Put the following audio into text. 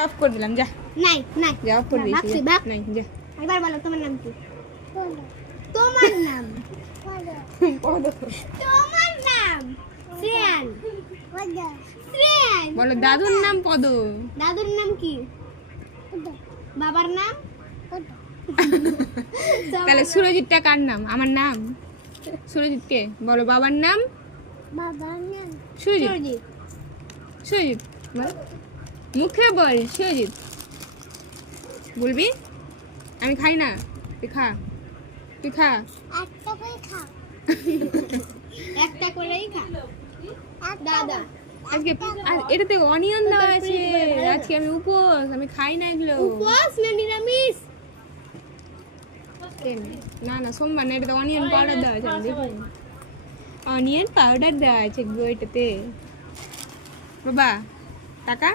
Of করে দিলাম যা। নাই নাই যা অফ করে দিয়েছি ভাগ নাই যা। একবার বলো তোমার নাম কি? তোমার নাম পদ। তোমার নাম শ্রেয়ান। শ্রেয়ান বলো দাদুর নাম পদ। দাদুর নাম কি? বাবার নাম? তাহলে সুরজিৎটা কার নাম? আমার নাম সুরজিৎ। কে বলো বাবার নাম? বাবার নাম সুরজিৎ। সুরজিৎ। সুরজিৎ বল, মুখে বল সুরজিৎ। বলবি? আমি খাই না, তুই খা, তুই খা। একটা করে খাও। একটা করেই খা দাদা। আজকে এটাতে অনিয়ন দেওয়া আছে। আজকে আমি উপোস, আমি খাই না এগুলো। উপবাস না নিরামিষ? না না সোমবার না, এটাতে অনিয়ন পাউডার দেওয়া আছে। দেখুন অনিয়ন পাউডার দেওয়া আছে গো এটাতে। বাবা টাকা